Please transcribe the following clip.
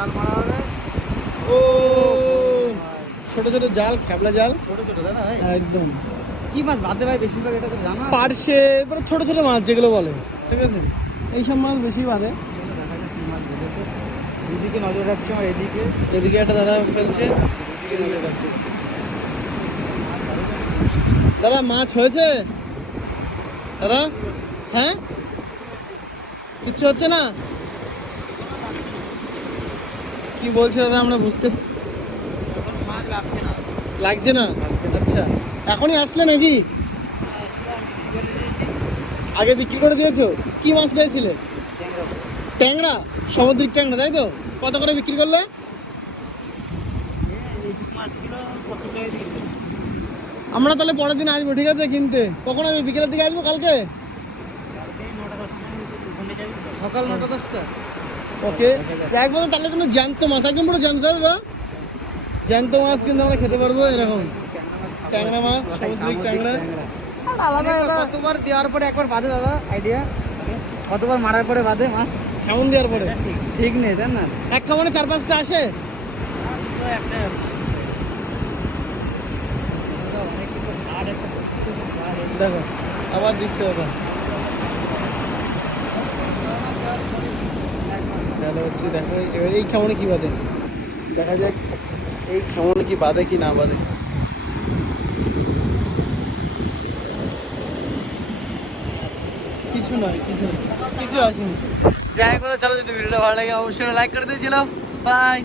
জাল মারা হবে। ও ছোট ছোট জাল, খেপলা জাল, ছোট ছোট তাই না ভাই? একদম। কি মাছ বাদে ভাই বেশিরভাগ, এটা তো জানো? পার্শে, মানে ছোট ছোট মাছ যেগুলো বলে, ঠিক আছে, এইসব মাছ বেশি বাঁধে। কি মাছ ধরেছে? এদিকে নজর রাখছি আমার, এদিকে এদিকে একটা দাদা ফেলছে। এদিকে নজর রাখছি। দাদা মাছ হয়েছে দাদা? হ্যাঁ, কিচ্ছু হচ্ছে না? কি বলছে দাদা আমরা বুঝতে মাছ লাগছে না। লাগছে না? আচ্ছা, এখনই আসলে নাকি? আগে বিক্রি করে দিয়েছো? কি মাছ পেয়েছিলে? ট্যাংরা, সামুদ্রিক ট্যাংরা, তাই তো? কত করে বিক্রি করলে? আমরা তাহলে পরের দিন আসবো, ঠিক আছে কিনতে। কখন আমি বিকেলের দিকে আসবো? কালকে সকাল 9টা-10টা। ওকে, একবার তাহলে কোনো জ্যান্ত মাছ, একদম পুরো জ্যান্ত, দাদা জ্যান্ত মাছ কিন্তু আমরা খেতে পারবো। এরকম ট্যাংরা মাছ, সামুদ্রিক ট্যাংরা আলাদা আলাদা। কতবার দেওয়ার পরে একবার বাঁধে দাদা? আইডিয়া কতবার মারার পরে বাঁধে মাছ? কেমন দেওয়ার পরে ঠিক নেই তাই না? এক খামারে 4-5টা আসে। দেখো আবার দিচ্ছে দাদা। দাদা হচ্ছে, দেখো এবার এই খামারে কি বাঁধে, দেখা যাক এই খামারে কি বাঁধে কি না বাঁধে। কিছু নয়, কিছু আসেনি। যাই করে চলো, যদি ভিডিওটা ভালো লাগে অবশ্যই লাইক করে দিয়েছিল। বাই।